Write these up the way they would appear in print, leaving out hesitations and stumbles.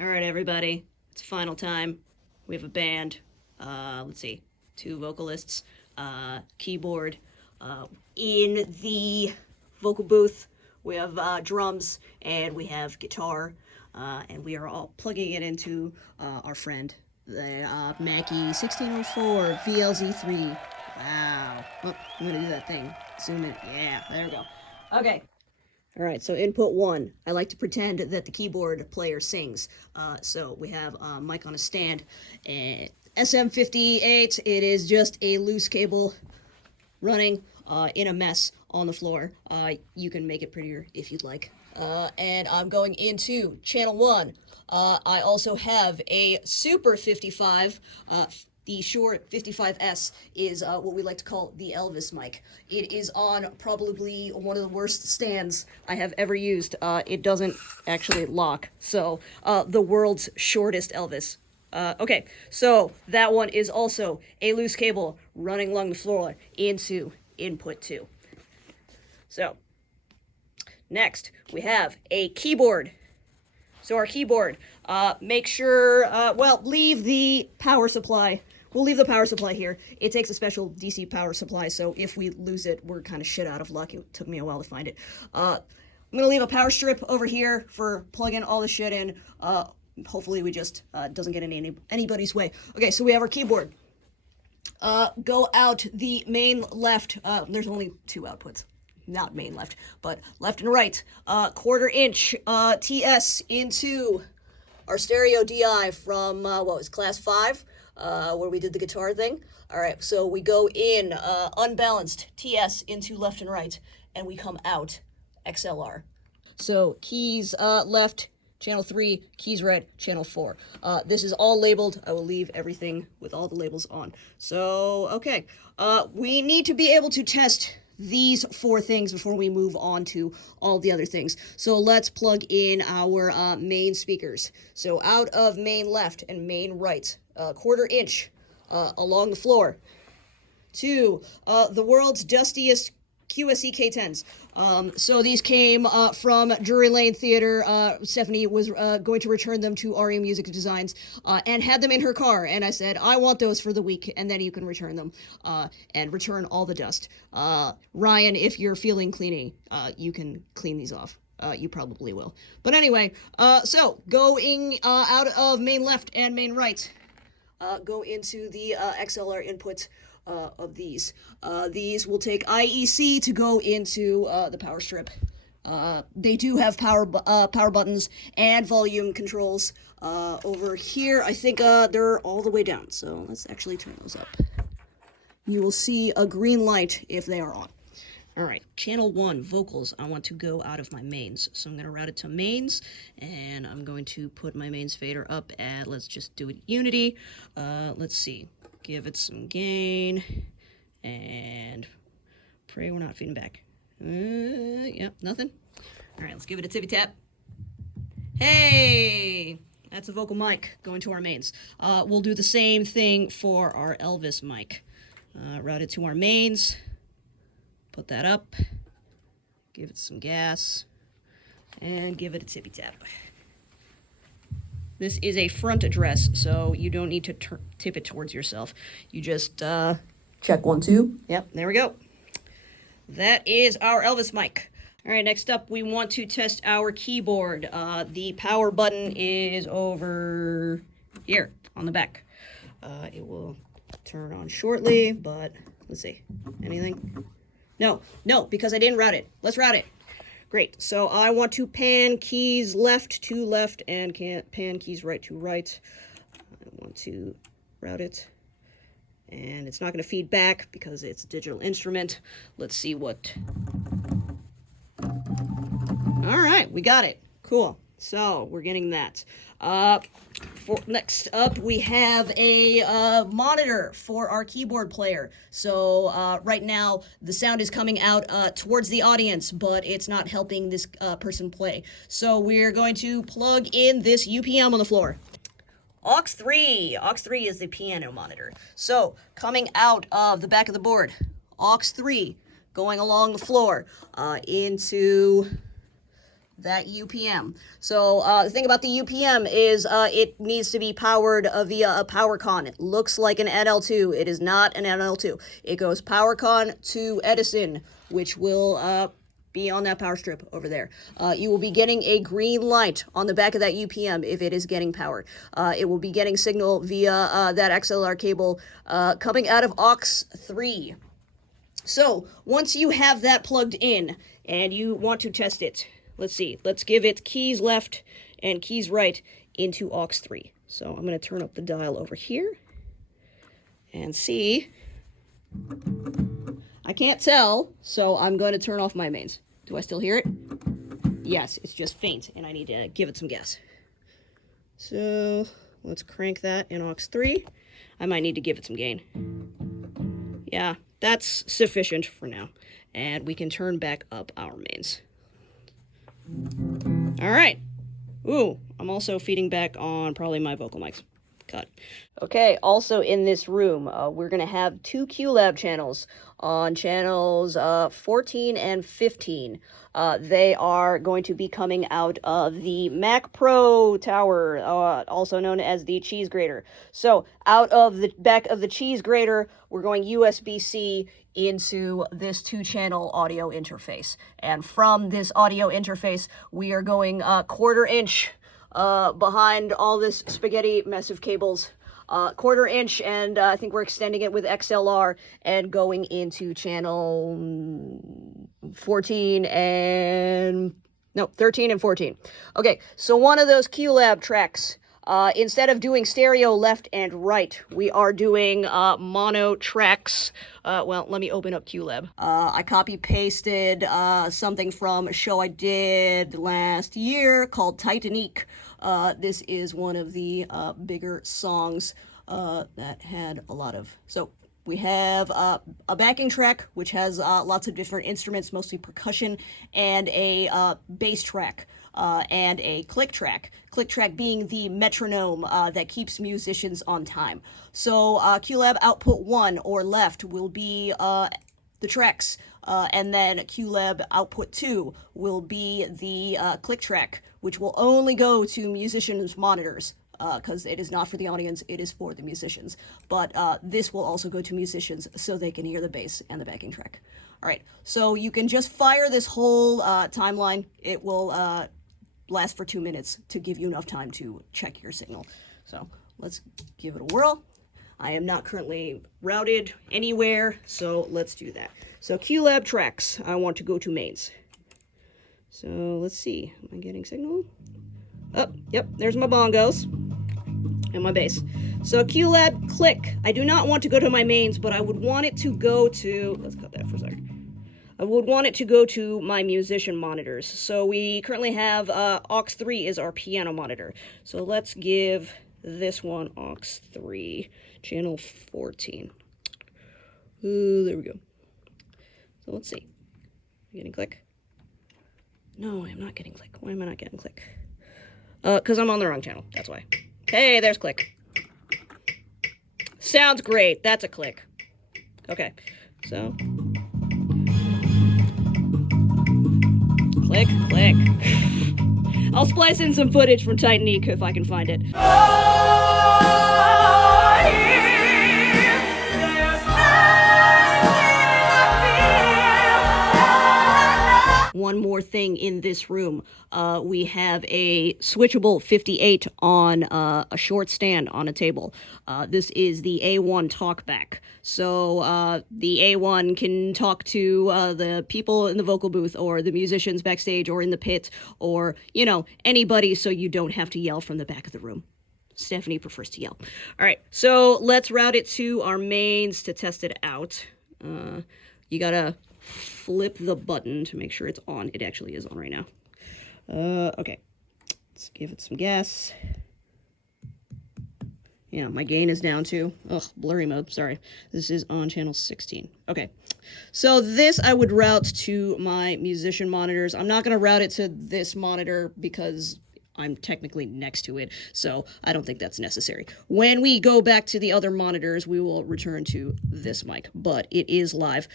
All right, everybody, it's final time. We have a band. Let's see, 2 vocalists, keyboard. In the vocal booth, we have drums and we have guitar, and we are all plugging it into our friend, the Mackie 1604 VLZ3. Wow. Oh, I'm gonna do that thing. Zoom in. Yeah, there we go. Okay. All right, so input 1, I like to pretend that the keyboard player sings. So we have a mic on a stand, and SM58, it is just a loose cable running in a mess on the floor. You can make it prettier if you'd like. And I'm going into channel 1. I also have a Super 55. The Shure 55S is what we like to call the Elvis mic. It is on probably one of the worst stands I have ever used. It doesn't actually lock, so the world's shortest Elvis. Okay, so that one is also a loose cable running along the floor into input 2. So, next, we have a keyboard. So our keyboard, make sure, leave the power supply. We'll leave the power supply here. It takes a special DC power supply, so if we lose it, we're kind of shit out of luck. It took me a while to find it. I'm going to leave a power strip over here for plugging all the shit in. Hopefully we just doesn't get in anybody's way. Okay, so we have our keyboard. Go out the main left. There's only 2 outputs. Not main left, but left and right. 1/4 inch TS into our stereo DI from, what was class 5, where we did the guitar thing. All right, so we go in unbalanced TS into left and right, and we come out XLR. So keys left, channel 3, keys right, channel 4. This is all labeled. I will leave everything with all the labels on. So, okay. We need to be able to test these 4 things before we move on to all the other things. So let's plug in our main speakers. So out of main left and main right, 1/4 inch along the floor, to the world's dustiest QSE K10s. So these came from Drury Lane Theater. Stephanie was going to return them to RE Music Designs and had them in her car. And I said, I want those for the week, and then you can return them and return all the dust. Ryan, if you're feeling cleaning, you can clean these off. You probably will. But anyway, so going out of main left and main right, go into the XLR input of these. These will take IEC to go into the power strip. They do have power buttons and volume controls. Over here, I think they're all the way down. So let's actually turn those up. You will see a green light if they are on. All right, channel 1, vocals, I want to go out of my mains. So I'm going to route it to mains, and I'm going to put my mains fader up at, let's just do it Unity. Let's see, give it some gain, and pray we're not feeding back. Yep, nothing. All right, let's give it a tippy tap. Hey, that's a vocal mic going to our mains. We'll do the same thing for our Elvis mic. Route it to our mains. Put that up, give it some gas, and give it a tippy tap. This is a front address, so you don't need to tip it towards yourself. You just check 1, 2. Yep, there we go. That is our Elvis mic. All right, next up, we want to test our keyboard. The power button is over here on the back. It will turn on shortly, but let's see. Anything? No, because I didn't route it. Let's route it. Great. So I want to pan keys left to left and pan keys right to right. I want to route it. And it's not going to feed back because it's a digital instrument. Let's see what... All right, we got it. Cool. So we're getting that. Next up, we have a monitor for our keyboard player. So right now, the sound is coming out towards the audience, but it's not helping this person play. So we're going to plug in this UPM on the floor. Aux 3. Aux 3 is the piano monitor. So coming out of the back of the board, Aux 3 going along the floor into that UPM. So the thing about the UPM is it needs to be powered via a PowerCon. It looks like an NL2. It is not an NL2. It goes PowerCon to Edison, which will be on that power strip over there. You will be getting a green light on the back of that UPM if it is getting powered. It will be getting signal via that XLR cable coming out of aux 3. So once you have that plugged in and you want to test it, let's see. Let's give it keys left and keys right into aux 3. So I'm going to turn up the dial over here and see. I can't tell, so I'm going to turn off my mains. Do I still hear it? Yes, it's just faint, and I need to give it some gas. So let's crank that in aux 3. I might need to give it some gain. Yeah, that's sufficient for now. And we can turn back up our mains. All right. Ooh, I'm also feeding back on probably my vocal mics. Cut. Okay, also in this room, we're going to have 2 QLab channels on channels 14 and 15. They are going to be coming out of the Mac Pro tower, also known as the cheese grater. So out of the back of the cheese grater, we're going USB-C into this 2-channel audio interface. And from this audio interface, we are going 1/4 inch behind all this spaghetti mess of cables, 1/4 inch, and I think we're extending it with XLR and going into channel 13 and 14. Okay, so one of those QLab tracks, instead of doing stereo left and right, we are doing mono tracks. Well, let me open up QLab. I copy-pasted something from a show I did last year called TEC. This is one of the bigger songs that had a lot of... So we have a backing track, which has lots of different instruments, mostly percussion, and a bass track. And a click track being the metronome that keeps musicians on time. So QLab output 1 or left will be the tracks, and then QLab output 2 will be the click track, which will only go to musicians' monitors, because it is not for the audience, it is for the musicians. But this will also go to musicians so they can hear the bass and the backing track. All right, so you can just fire this whole timeline. It will last for 2 minutes to give you enough time to check your signal. So let's give it a whirl. I am not currently routed anywhere, so let's do that. So QLab tracks, I want to go to mains. So let's see, am I getting signal? Oh, yep, there's my bongos and my bass. So QLab click, I do not want to go to my mains, but I would want it to go to, let's cut that for a second. I would want it to go to my musician monitors. So we currently have aux 3 is our piano monitor. So let's give this one aux 3, channel 14. Ooh, there we go. So let's see. Am I getting click? No, I'm not getting click. Why am I not getting click? Because I'm on the wrong channel. That's why. Hey, there's click. Sounds great. That's a click. Okay, so... Click, click. I'll splice in some footage from TEC if I can find it. One more thing in this room, we have a switchable 58 on a short stand on a table. This is the A1 talkback. So the A1 can talk to the people in the vocal booth or the musicians backstage or in the pit or, you know, anybody, so you don't have to yell from the back of the room. Stephanie prefers to yell. All right, so let's route it to our mains to test it out. You gotta flip the button to make sure it's on. It actually is on right now. Okay, let's give it some gas. Yeah, my gain is down too. Ugh, blurry mode, sorry. This is on channel 16. Okay, so this I would route to my musician monitors. I'm not gonna route it to this monitor because I'm technically next to it, so I don't think that's necessary. When we go back to the other monitors, we will return to this mic, but it is live,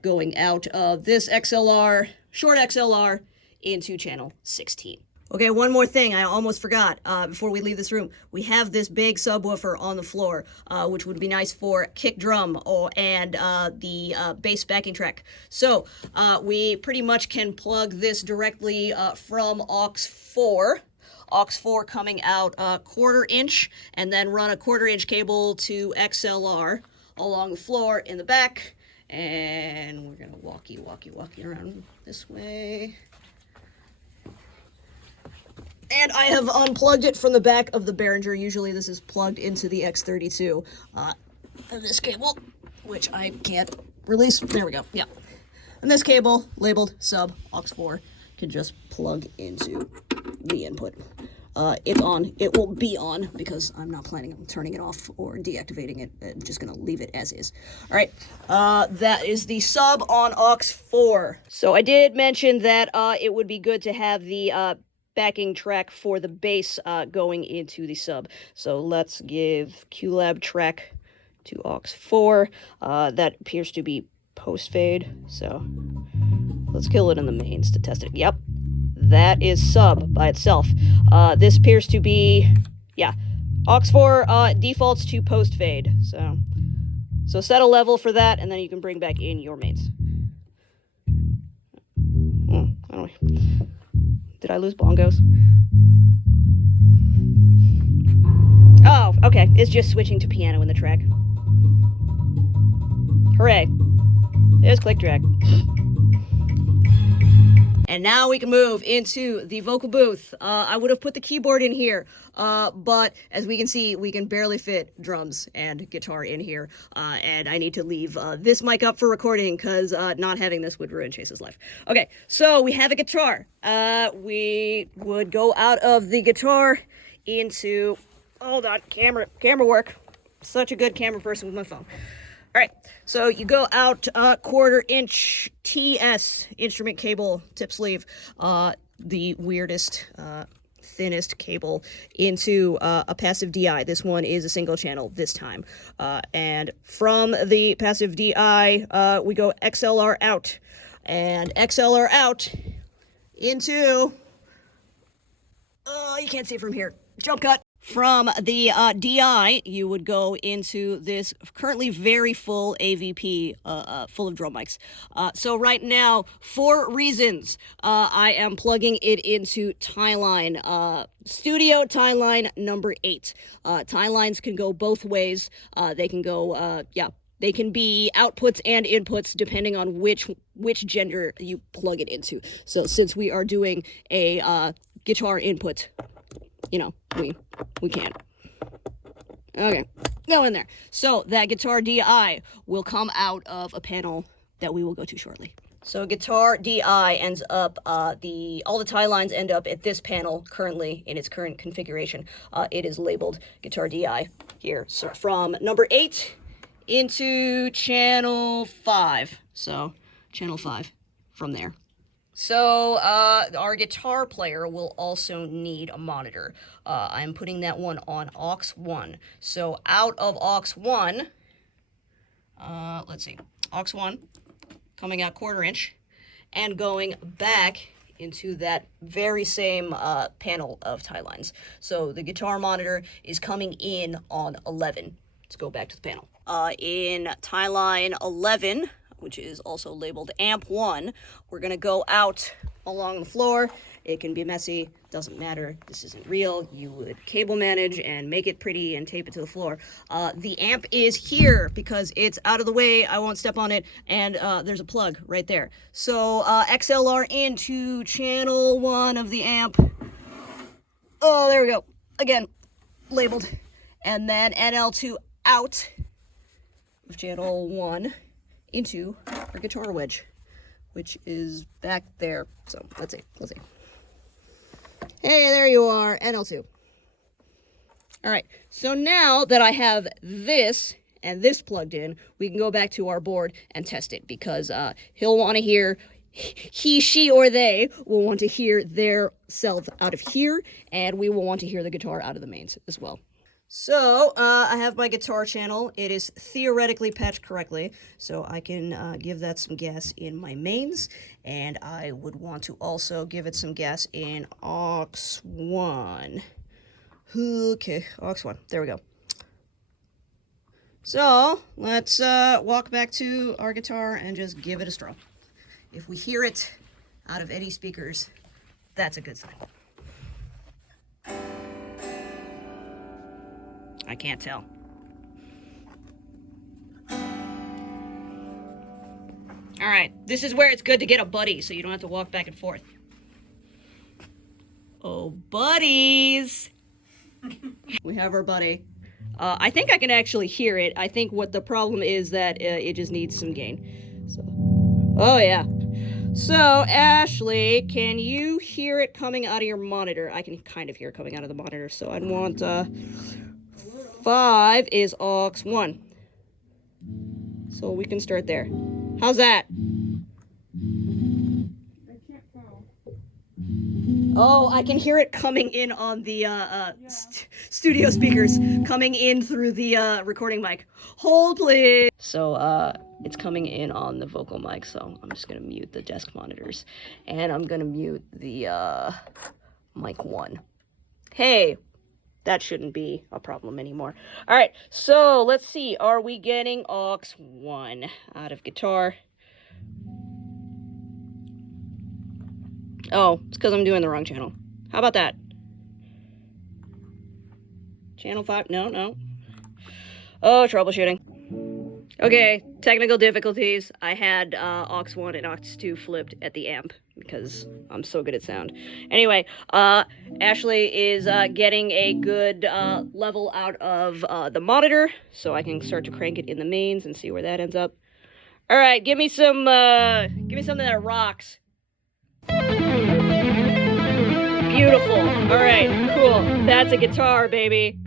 going out of this XLR, short XLR, into channel 16. Okay, one more thing I almost forgot before we leave this room. We have this big subwoofer on the floor, which would be nice for kick drum and the bass backing track. So we pretty much can plug this directly from aux 4. aux 4 coming out 1/4 inch, and then run a 1/4 inch cable to XLR along the floor in the back. And we're gonna walkie around this way. And I have unplugged it from the back of the Behringer. Usually this is plugged into the X32. And this cable, which I can't release. There we go. Yeah. And this cable, labeled sub aux 4, can just plug into the input. It's on. It will be on because I'm not planning on turning it off or deactivating it. I'm just going to leave it as is. All right. That is the sub on aux 4. So I did mention that it would be good to have the backing track for the bass going into the sub. So let's give QLab track to aux 4. That appears to be post fade. So let's kill it in the mains to test it. Yep. That is sub by itself. This appears to be, yeah, aux 4 defaults to post fade. So set a level for that, and then you can bring back in your mains. I don't know. Did I lose bongos? Oh, okay. It's just switching to piano in the track. Hooray. There's click drag. And now we can move into the vocal booth. I would have put the keyboard in here, but as we can see, we can barely fit drums and guitar in here. And I need to leave this mic up for recording because not having this would ruin Chase's life. Okay, so we have a guitar. We would go out of the guitar into, hold on, camera work. Such a good camera person with my phone. All right, so you go out 1/4 inch TS instrument cable, tip sleeve, the weirdest, thinnest cable into a passive DI. This one is a single channel this time. And from the passive DI, we go XLR out, and XLR out into, oh, you can't see it from here, jump cut. From the DI, you would go into this currently very full AVP, full of drum mics. So right now, for reasons, I am plugging it into tie line, studio tie line number 8. Tie lines can go both ways. They can go, they can be outputs and inputs depending on which gender you plug it into. So since we are doing a guitar input, you know, we can't. Okay, go in there. So that guitar DI will come out of a panel that we will go to shortly. So guitar DI ends up, all the tie lines end up at this panel currently in its current configuration. It is labeled guitar DI here. So from number 8 into channel 5. So channel 5 from there. So our guitar player will also need a monitor. I'm putting that one on aux 1. So out of aux 1, let's see, aux 1 coming out 1/4 inch and going back into that very same panel of tie lines. So the guitar monitor is coming in on 11. Let's go back to the panel. In tie line 11, which is also labeled amp 1, we're gonna go out along the floor. It can be messy, doesn't matter. This isn't real. You would cable manage and make it pretty and tape it to the floor. The amp is here because it's out of the way. I won't step on it, and there's a plug right there. So XLR into channel 1 of the amp. Oh, there we go. Again, labeled. And then NL2 out of channel 1 into our guitar wedge, which is back there. So let's see. Hey, there you are, NL2. All right, so now that I have this and this plugged in, we can go back to our board and test it because he'll want to hear, he, she, or they will want to hear their self out of here, and we will want to hear the guitar out of the mains as well. So, I have my guitar channel. It is theoretically patched correctly, so I can give that some gas in my mains, and I would want to also give it some gas in aux 1. Okay, aux 1. There we go. So, let's walk back to our guitar and just give it a strum. If we hear it out of any speakers, that's a good sign. I can't tell. Alright, this is where it's good to get a buddy so you don't have to walk back and forth. Oh, buddies! We have our buddy. I think I can actually hear it. I think what the problem is that it just needs some gain. So, oh yeah. So, Ashley, can you hear it coming out of your monitor? I can kind of hear it coming out of the monitor, so I'd want 5 is aux 1. So we can start there. How's that? I can't tell. Oh, I can hear it coming in on the studio speakers, coming in through the recording mic. Hold, please. So, it's coming in on the vocal mic, so I'm just gonna mute the desk monitors. And I'm gonna mute the mic 1. Hey! That shouldn't be a problem anymore. All right, so let's see. Are we getting aux 1 out of guitar? Oh, it's because I'm doing the wrong channel. How about that? Channel 5? No. Oh, troubleshooting. Okay, technical difficulties. I had aux 1 and aux 2 flipped at the amp because I'm so good at sound. Anyway, Ashley is getting a good level out of the monitor, so I can start to crank it in the mains and see where that ends up. All right, give me something that rocks. Beautiful. All right, cool. That's a guitar, baby.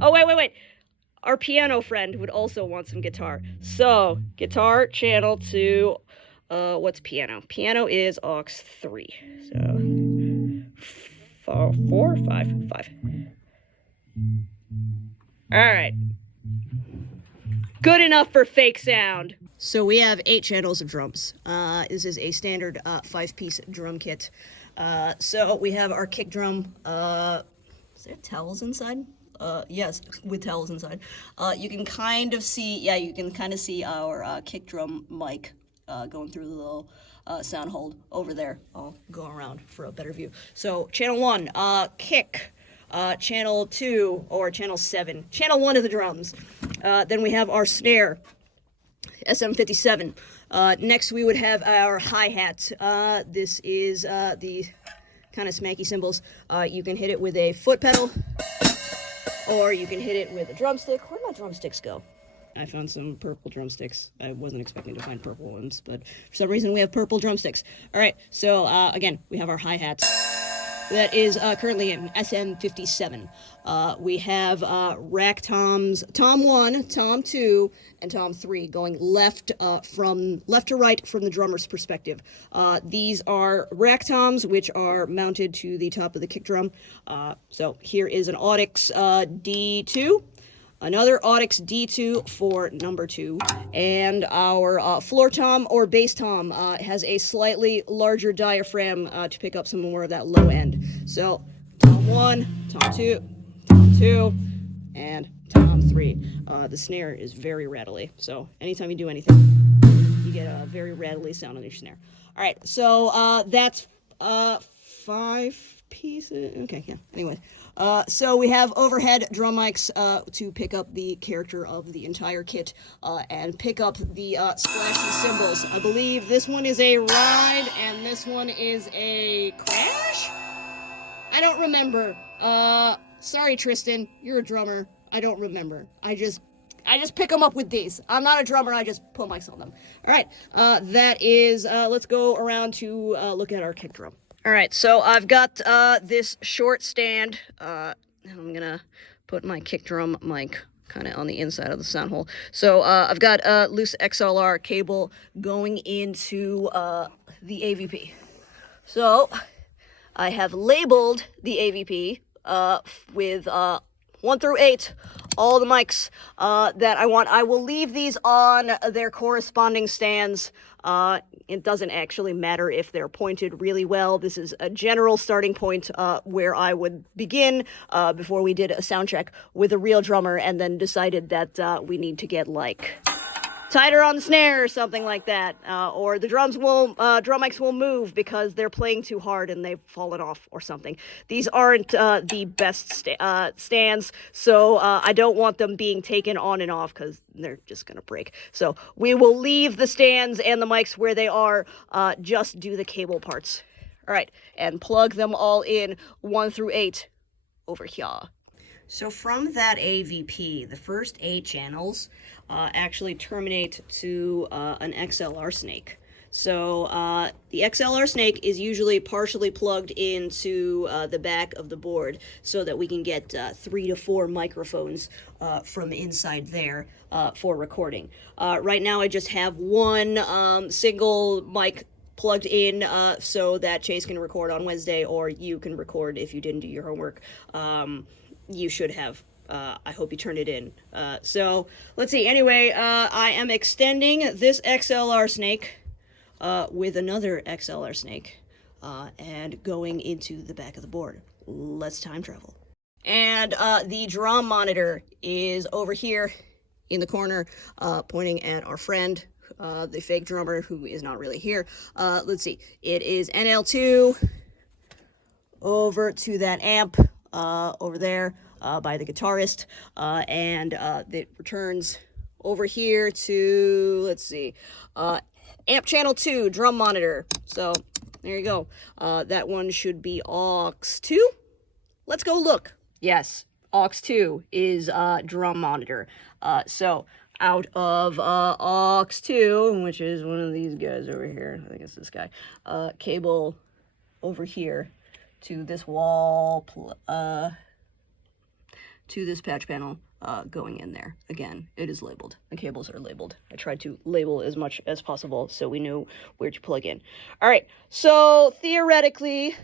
Oh, wait. Our piano friend would also want some guitar. So, guitar channel to, what's piano? Piano is aux 3. So, 4, 5. All right. Good enough for fake sound. So we have 8 channels of drums. This is a standard 5-piece drum kit. So we have our kick drum. Is there towels inside? Yes, with towels inside. You can kind of see, our kick drum mic going through the little sound hole over there. I'll go around for a better view. So channel 1, kick. Channel 2, or channel 7. Channel 1 of the drums. Then we have our snare, SM57. Next we would have our hi-hat. This is the kind of smanky cymbals. You can hit it with a foot pedal, or you can hit it with a drumstick. Where'd my drumsticks go? I found some purple drumsticks. I wasn't expecting to find purple ones, but for some reason we have purple drumsticks. All right, so again, we have our hi-hat. That is currently an SM57. We have rack toms, tom 1, tom 2, and tom 3 going left to right from the drummer's perspective. These are rack toms, which are mounted to the top of the kick drum. So here is an Audix D2. Another Audix D2 for number 2, and our floor tom or bass tom has a slightly larger diaphragm to pick up some more of that low end. So tom 1, tom 2, tom 2, and tom 3. The snare is very rattly, so anytime you do anything, you get a very rattly sound on your snare. All right, so that's 5 pieces. Okay, yeah. Anyway. So we have overhead drum mics to pick up the character of the entire kit and pick up the splashy cymbals. I believe this one is a ride and this one is a crash? I don't remember. Sorry, Tristan. You're a drummer. I don't remember. I just pick them up with these. I'm not a drummer. I just put mics on them. All right. That is, let's go around to look at our kick drum. All right, so I've got this short stand. I'm gonna put my kick drum mic kind of on the inside of the sound hole. So I've got a loose XLR cable going into the AVP. So I have labeled the AVP with 1 through 8, all the mics that I want. I will leave these on their corresponding stands. It doesn't actually matter if they're pointed really well. This is a general starting point where I would begin before we did a sound check with a real drummer and then decided that we need to get, like, tighter on the snare or something like that, or the drum mics will move because they're playing too hard and they've fallen off or something. These aren't the best stands, so I don't want them being taken on and off because they're just gonna break. So we will leave the stands and the mics where they are, just do the cable parts. All right, and plug them all in 1 through 8 over here. So from that AVP, the first 8 channels actually terminate to an XLR snake. So the XLR snake is usually partially plugged into the back of the board so that we can get 3 to 4 microphones from inside there for recording. Right now I just have one single mic plugged in so that Chase can record on Wednesday, or you can record if you didn't do your homework. You should have. I hope you turned it in. So, let's see. Anyway, I am extending this XLR snake with another XLR snake and going into the back of the board. Let's time travel. And the drum monitor is over here in the corner, pointing at our friend, the fake drummer who is not really here. Let's see. It is NL2 over to that amp over there by the guitarist, and it returns over here to, let's see, amp channel 2 drum monitor. So there you go. That one should be aux 2. Let's go look. Yes, aux 2 is drum monitor. So out of aux 2, which is one of these guys over here, I think it's this guy, cable over here to this wall, to this patch panel, going in there. Again, it is labeled. The cables are labeled. I tried to label as much as possible so we knew where to plug in. All right, so theoretically,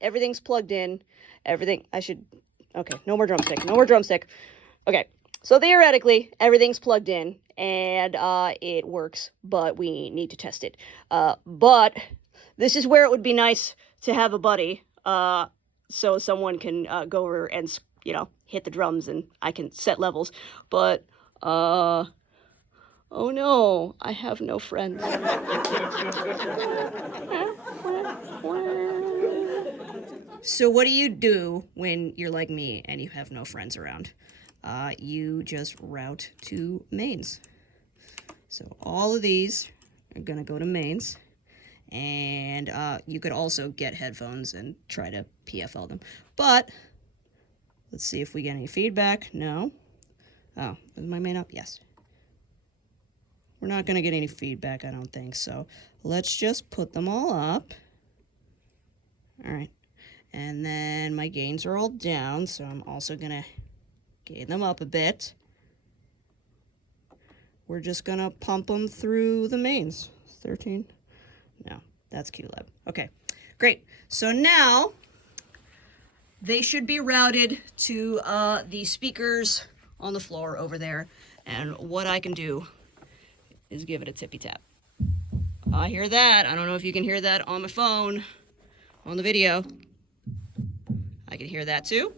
everything's plugged in. Okay, no more drumstick, no more drumstick. Okay, so theoretically, everything's plugged in, and it works, but we need to test it. But this is where it would be nice to have a buddy, so someone can go over and, you know, hit the drums and I can set levels. But, oh no, I have no friends. So what do you do when you're like me and you have no friends around? You just route to mains. So all of these are gonna go to mains. And you could also get headphones and try to PFL them. But let's see if we get any feedback. No. Oh, is my main up? Yes. We're not going to get any feedback, I don't think. So let's just put them all up. All right. And then my gains are all down, so I'm also going to gain them up a bit. We're just going to pump them through the mains. 13. No, that's QLab. Okay, great. So now they should be routed to the speakers on the floor over there. And what I can do is give it a tippy tap. I hear that. I don't know if you can hear that on my phone, on the video. I can hear that too.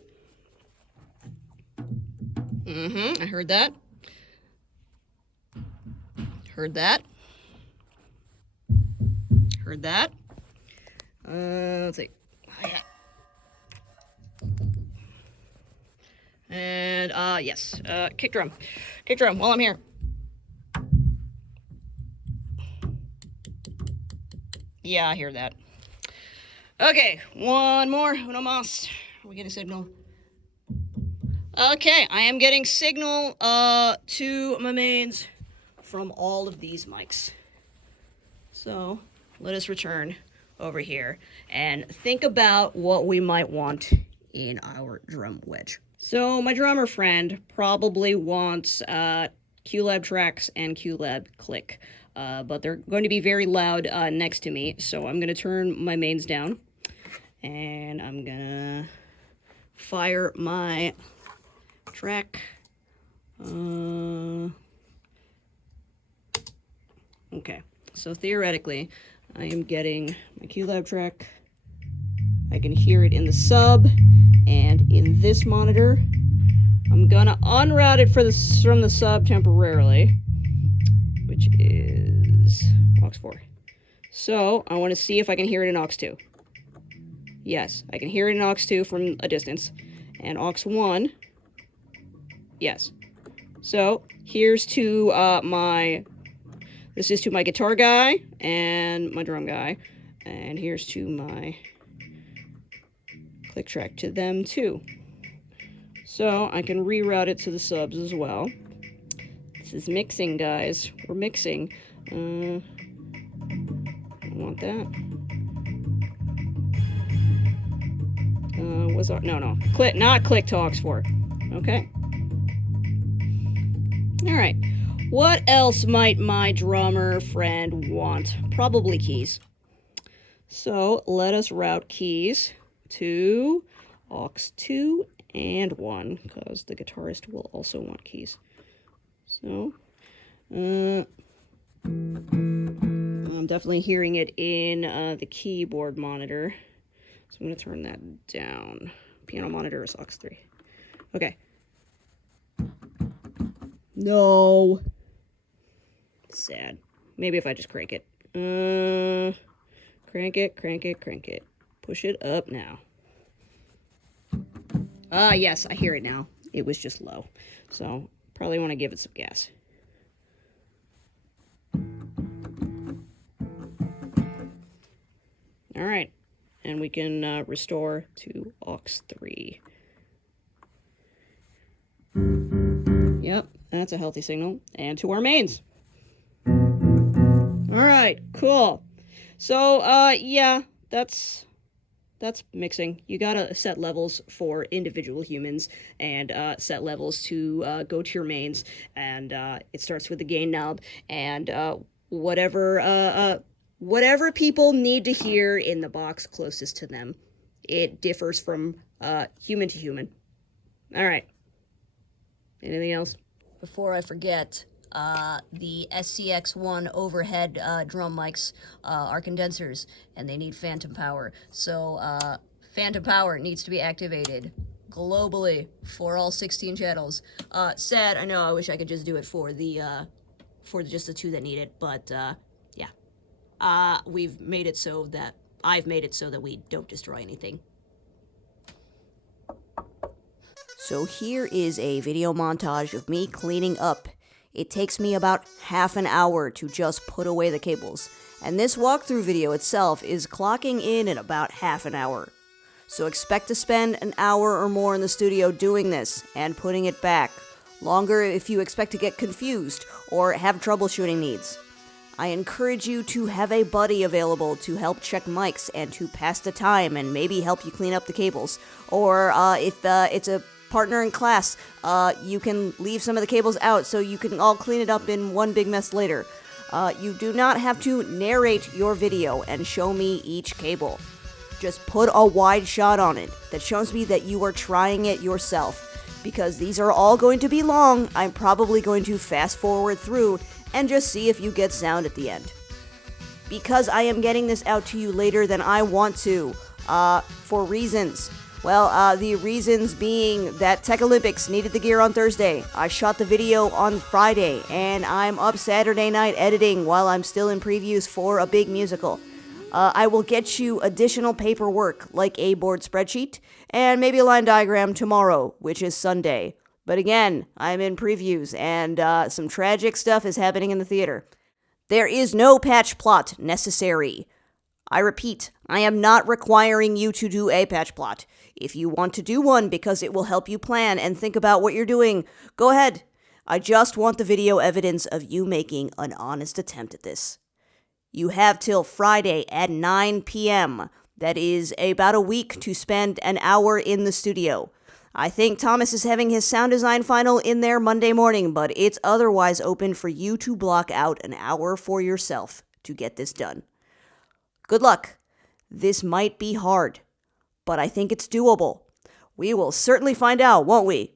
I heard that. Heard that. Heard that. Let's see. And, yes, kick drum. Kick drum while I'm here. Yeah, I hear that. Okay, one more. Uno más. Are we getting signal? Okay, I am getting signal to my mains from all of these mics. So let us return over here and think about what we might want in our drum wedge. So my drummer friend probably wants QLab tracks and QLab click, but they're going to be very loud next to me, so I'm going to turn my mains down, and I'm going to fire my track. Okay, so theoretically, I am getting my QLab track. I can hear it in the sub, and in this monitor, I'm gonna unroute it from the sub temporarily, which is aux 4. So I want to see if I can hear it in aux 2. Yes, I can hear it in aux 2 from a distance, and aux 1. Yes. So here's to this is to my guitar guy and my drum guy, and here's to my click track to them too. So I can reroute it to the subs as well. This is mixing, guys. We're mixing. I don't want that. No. Not click to aux 4. Okay. Alright. What else might my drummer friend want? Probably keys. So let us route keys to aux 2 and 1, because the guitarist will also want keys. So, I'm definitely hearing it in the keyboard monitor. So I'm going to turn that down. Piano monitor is aux 3. Okay. No. Sad. Maybe if I just crank it. Crank it. Push it up now. Yes, I hear it now. It was just low. So, probably want to give it some gas. Alright. And we can restore to aux 3. Yep, that's a healthy signal. And to our mains. Alright, cool. So, yeah, that's mixing. You gotta set levels for individual humans and set levels to go to your mains. And it starts with the gain knob. And whatever people need to hear in the box closest to them. It differs from human to human. Alright. Anything else? Before I forget, the SCX1 overhead drum mics are condensers, and they need phantom power. So, phantom power needs to be activated globally for all 16 channels. Sad, I know, I wish I could just do it for just the 2 that need it, but, yeah. I've made it so that we don't destroy anything. So here is a video montage of me cleaning up. It takes me about half an hour to just put away the cables, and this walkthrough video itself is clocking in at about half an hour. So expect to spend an hour or more in the studio doing this and putting it back. Longer if you expect to get confused or have troubleshooting needs. I encourage you to have a buddy available to help check mics and to pass the time and maybe help you clean up the cables. Or if it's a partner in class, you can leave some of the cables out so you can all clean it up in one big mess later. You do not have to narrate your video and show me each cable. Just put a wide shot on it that shows me that you are trying it yourself. Because these are all going to be long, I'm probably going to fast forward through and just see if you get sound at the end. Because I am getting this out to you later than I want to, for reasons. Well, the reasons being that Tech Olympics needed the gear on Thursday. I shot the video on Friday, and I'm up Saturday night editing while I'm still in previews for a big musical. I will get you additional paperwork, like a board spreadsheet, and maybe a line diagram tomorrow, which is Sunday. But again, I'm in previews, and some tragic stuff is happening in the theater. There is no patch plot necessary. I repeat, I am not requiring you to do a patch plot. If you want to do one because it will help you plan and think about what you're doing, go ahead. I just want the video evidence of you making an honest attempt at this. You have till Friday at 9 p.m. That is about a week to spend an hour in the studio. I think Thomas is having his sound design final in there Monday morning, but it's otherwise open for you to block out an hour for yourself to get this done. Good luck. This might be hard, but I think it's doable. We will certainly find out, won't we?